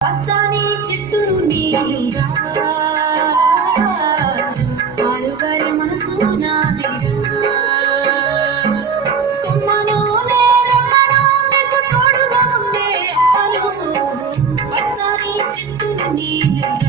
పచ్చని చెట్టును నీరుగా పాడుగడి మనసు నాదిగా కొమ్మను నేరమ్మను నీకు తోడుగా ఉండే అప్పలు పచ్చని చెట్టును నీరుగా